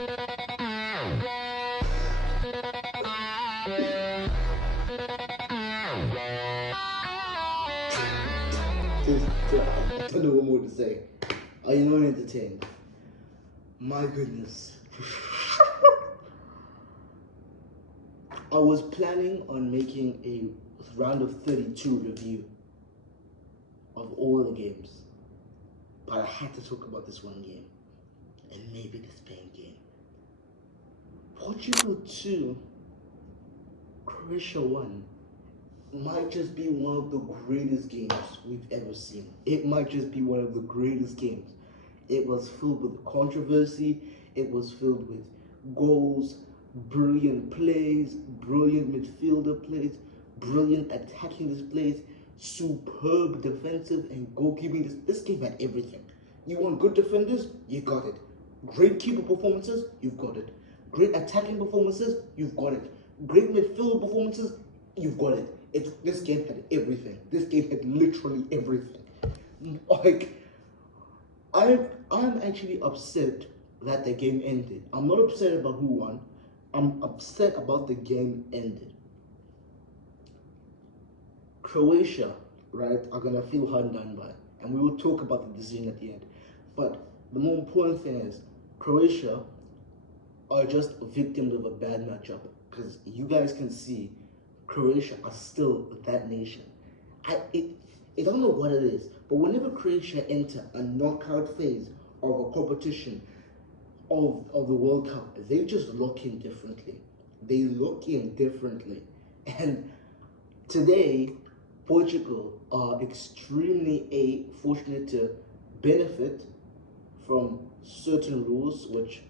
I don't know what more to say. Are you not entertained? My goodness. I was planning on making a round of 32 review of all the games, but I had to talk about this one game, and maybe the Spain game. Portugal 2, Croatia 1 might just be one of the greatest games we've ever seen. It might just be one of the greatest games. It was filled with controversy, it was filled with goals, brilliant plays, brilliant midfielder plays, brilliant attacking displays, superb defensive and goalkeeping. This game had everything. You want good defenders? You got it. Great keeper performances? You've got it. Great attacking performances? You've got it. Great midfield performances? You've got it. This game had everything. This game had literally everything. Like, I'm actually upset that the game ended. I'm not upset about who won. I'm upset about the game ended. Croatia, right, are gonna feel hard done by, and we will talk about the decision at the end. But the more important thing is, Croatia are just victims of a bad matchup, because you guys can see Croatia are still that nation. I don't know what it is, but whenever Croatia enter a knockout phase of a competition of the World Cup, they just lock in differently. They lock in differently. And today, Portugal are extremely fortunate to benefit from certain rules, which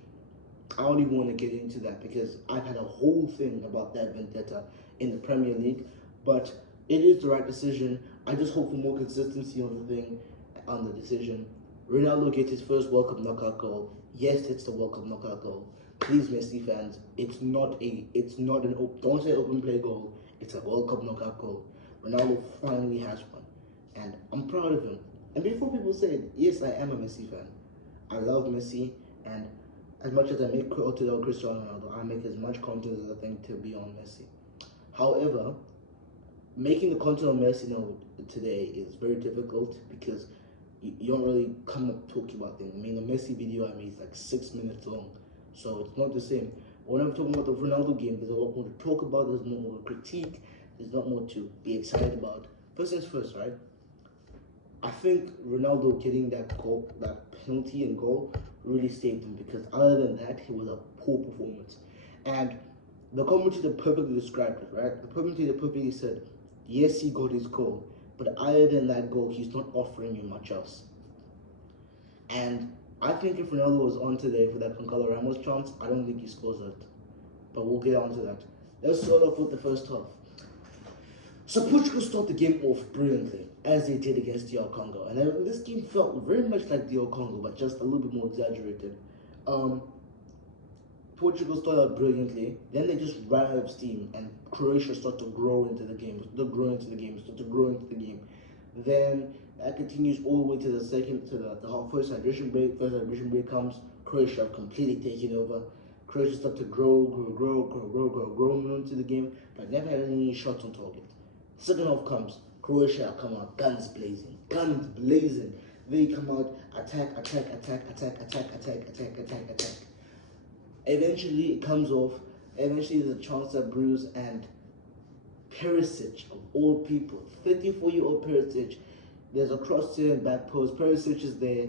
I don't even want to get into that because I've had a whole thing about that vendetta in the Premier League. But it is the right decision. I just hope for more consistency on the thing, on the decision. Ronaldo gets his first World Cup knockout goal. Yes, it's the World Cup knockout goal. Please, Messi fans, don't say open play goal. It's a World Cup knockout goal. Ronaldo finally has one, and I'm proud of him. And before people say it, yes, I am a Messi fan. I love Messi, and as much as I make content on Cristiano Ronaldo, I make as much content as I think to be on Messi. However, making the content on Messi now today is very difficult because you don't really come up talking about things. I mean, a Messi video I made is like 6 minutes long, so it's not the same. When I'm talking about the Ronaldo game, there's a lot more to talk about, there's more to critique, there's not more to be excited about. First things first, right? I think Ronaldo getting that goal, that penalty and goal, really saved him because other than that, he was a poor performance. And the commentator perfectly described it, right? The commentator perfectly said, yes, he got his goal, but other than that goal, he's not offering you much else. And I think if Ronaldo was on today for that Gonçalo Ramos chance, I don't think he scores it. But we'll get on to that. Let's start off with the first half. So Portugal started the game off brilliantly, as they did against DR Congo. And this game felt very much like DR Congo, but just a little bit more exaggerated. Portugal started out brilliantly, then they just ran out of steam, and Croatia started to grow into the game, Then that continues all the way to the first hydration break. First hydration break comes, Croatia have completely taken over. Croatia started to grow into the game, but never had any shots on target. Second half comes, Croatia come out guns blazing. They come out, attack. Eventually it comes off. Eventually there's a chance that brews, and Perisic, of all people, 34-year-old Perisic, there's a cross to him, back post. Perisic is there,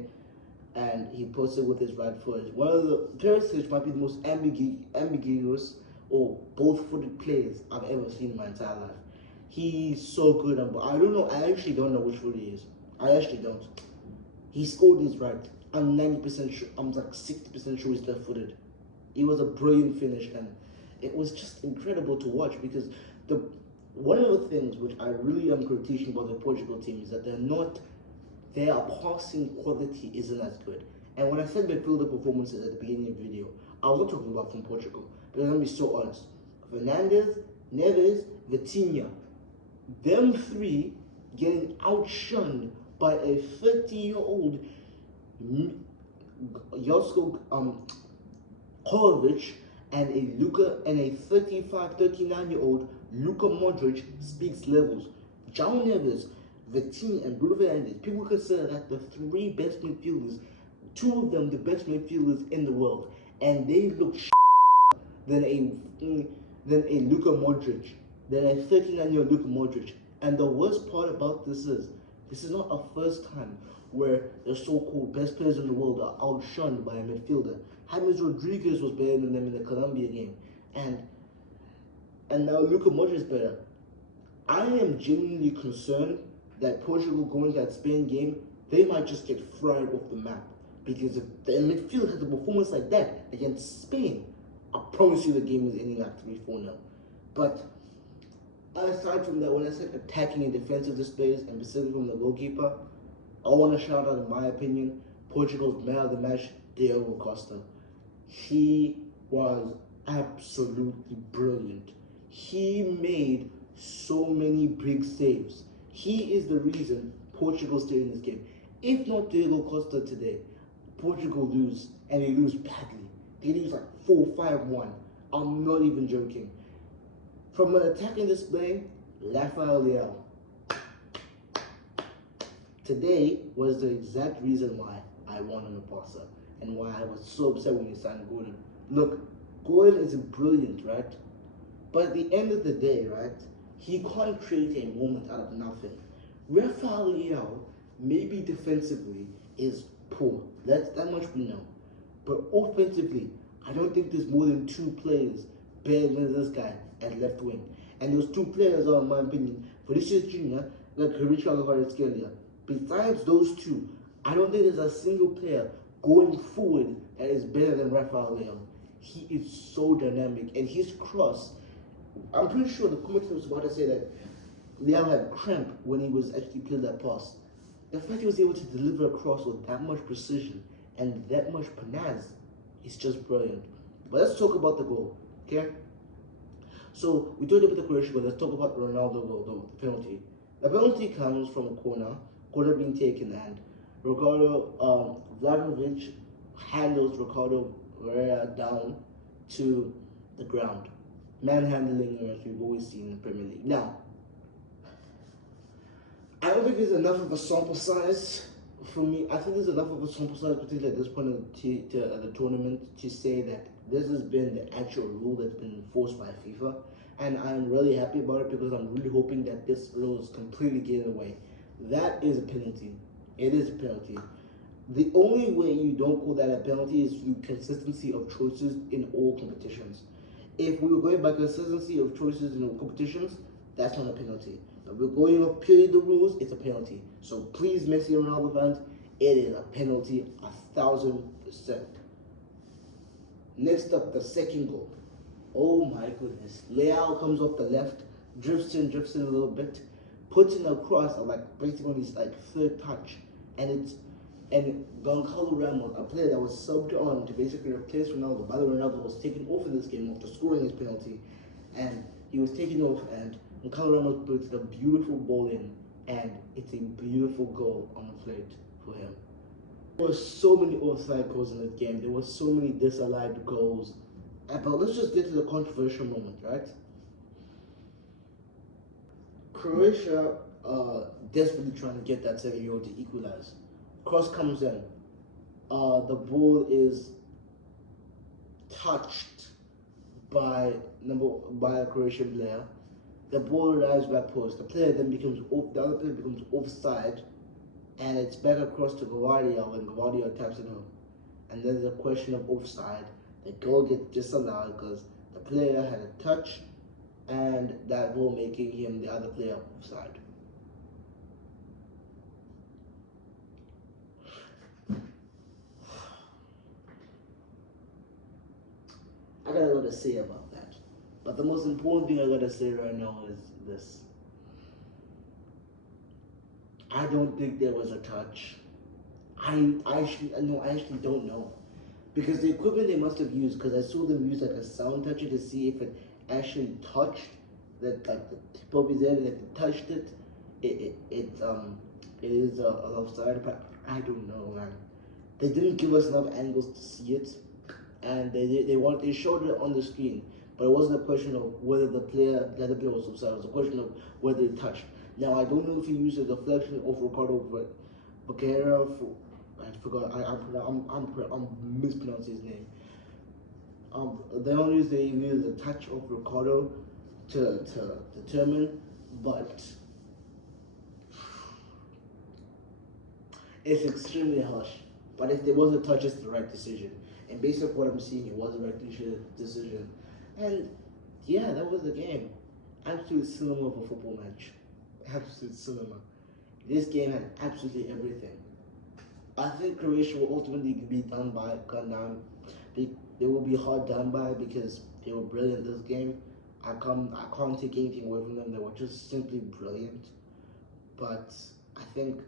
and he puts it with his right foot. Perisic might be the most ambiguous or both-footed players I've ever seen in my entire life. He's so good. I actually don't know which foot he is. I actually don't. He scored his right. I'm 90% sure. I'm like 60% sure he's left-footed. It was a brilliant finish, and it was just incredible to watch because one of the things which I really am critiquing about the Portugal team is that their passing quality isn't as good. And when I said midfielder performances at the beginning of the video, I was not talking about from Portugal, but let me be so honest. Fernandes, Neves, Vitinha, them three getting outshunned by a 30-year-old Josko Polovic and a 35, 39-year-old Luka Modric speaks levels. João Neves, Vitinha, and Bruno Fernandes, people consider that the three best midfielders, two of them the best midfielders in the world, and they look than a Luka Modric, than a 39-year-old Luka Modric. And the worst part about this is not a first time where the so-called best players in the world are outshunned by a midfielder. James Rodriguez was better than them in the Colombia game, and now Luka Modric is better. I am genuinely concerned that Portugal going to that Spain game, they might just get fried off the map, because if the midfield has a performance like that against Spain, I promise you the game is ending at 3-4-0. But aside from that, when I said attacking and defensive displays, and specifically from the goalkeeper, I want to shout out, in my opinion, Portugal's man of the match, Diego Costa. He was absolutely brilliant. He made so many big saves. He is the reason Portugal stayed in this game. If not Diego Costa today, Portugal lose, and they lose badly. They lose like 4-5-1. I'm not even joking. From an attacking display, Rafael Leão. Today was the exact reason why I wanted a Barca and why I was so upset when we signed Gordon. Look, Gordon is brilliant, right? But at the end of the day, right, he can't create a moment out of nothing. Rafael Leão, maybe defensively, is poor. That much we know. But offensively, I don't think there's more than two players better than this guy at left wing. And those two players are, in my opinion, Vinicius Jr. and Richard Kvaratskhelia. Besides those two, I don't think there's a single player going forward that is better than Rafael Leão. He is so dynamic, and his cross, I'm pretty sure the commentator was about to say that Leão had cramp when he was actually playing that pass. The fact he was able to deliver a cross with that much precision and that much panache is just brilliant. But let's talk about the goal, okay? So we talked about the Croatia goal. Let's talk about the Ronaldo goal, the penalty. The penalty comes from a corner being taken, and Vlahovic handles Ricardo Herrera down to the ground. Manhandling, as we've always seen in the Premier League. Now, I don't think there's enough of a sample size for me. I think there's enough of a sample size, particularly at this point of the tournament, to say that this has been the actual rule that's been enforced by FIFA. And I'm really happy about it, because I'm really hoping that this rule is completely getting away. That is a penalty. It is a penalty. The only way you don't call that a penalty is through consistency of choices in all competitions. If we were going by consistency of choices in all competitions, that's not a penalty. If we're going off purely the rules, it's a penalty. So please, Messi and Ronaldo fans, it is a penalty 1,000%. Next up, the second goal. Oh my goodness. Leão comes off the left, drifts in a little bit, puts in a cross of basically on his third touch, and Goncalo Ramos, a player that was subbed on to basically replace Ronaldo. By the way, Ronaldo was taken off in this game after scoring his penalty, and he was taken off, and Goncalo Ramos puts a beautiful ball in, and it's a beautiful goal on the plate for him. There were so many offside goals in this game. There were so many disallowed goals. But let's just get to the controversial moment, right? Croatia desperately trying to get that 7-year-old to equalize. Cross comes in. The ball is touched by a Croatian player. The ball arrives back post. The other player becomes offside, and it's back across to Gvardiol, and Gvardiol taps it home. And then there's a question of offside. The goal gets disallowed because the player had a touch, and that goal making him the other player offside. I got a lot to say about that. But the most important thing I gotta say right now is this. I don't think there was a touch. I actually don't know. Because the equipment they must have used, because I saw them use a sound toucher to see if it actually touched the tip of his head, and if it touched it, it is offside. But I don't know, man. They didn't give us enough angles to see it. and they showed it on the screen, but it wasn't a question of whether the other player was offside. It was a question of whether it touched. Now I don't know if he used a deflection of Ricardo Vaquera. I forgot. I'm mispronouncing his name. They only use the touch of Ricardo to determine, but it's extremely harsh. But if there was a touch, it's the right decision. And based on what I'm seeing, it was the right decision. And yeah, that was the game. Absolute cinema of a football match. Absolute cinema. This game had absolutely everything. I think Croatia will ultimately be gone down. They will be hard done by because they were brilliant this game. I can't take anything away from them. They were just simply brilliant. But I think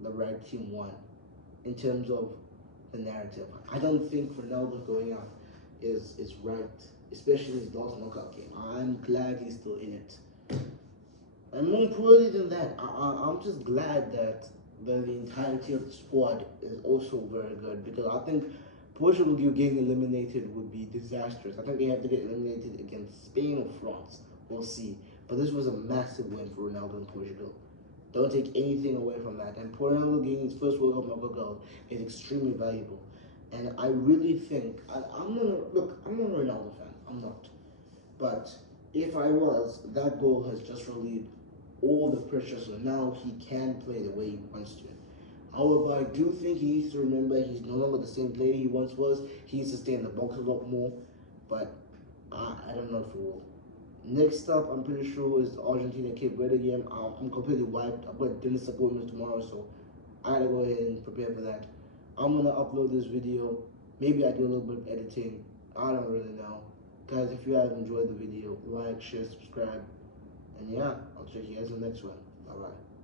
the right team won in terms of the narrative. I don't think Ronaldo going out is right, especially his last knockout game. I'm glad he's still in it. And more importantly than that, I'm just glad that the entirety of the squad is also very good, because I think Portugal getting eliminated would be disastrous. I think they have to get eliminated against Spain or France. We'll see. But this was a massive win for Ronaldo and Portugal. Don't take anything away from that. And Ronaldo getting his first World Cup knockout goal is extremely valuable. And I really think I'm not a Ronaldo fan. I'm not. But if I was, that goal has just relieved all the pressure, so now he can play the way he wants to. However, I do think he needs to remember he's no longer the same player he once was. He needs to stay in the box a lot more, but I don't know if he will. Next up, I'm pretty sure is the Argentina Cape Verde game. I'm completely wiped. I've got dentist appointments tomorrow, so I gotta go ahead and prepare for that. I'm gonna upload this video. Maybe I do a little bit of editing. I don't really know. Guys, if you have enjoyed the video, like, share, subscribe. And yeah, I'll check you guys in the next one. Bye bye.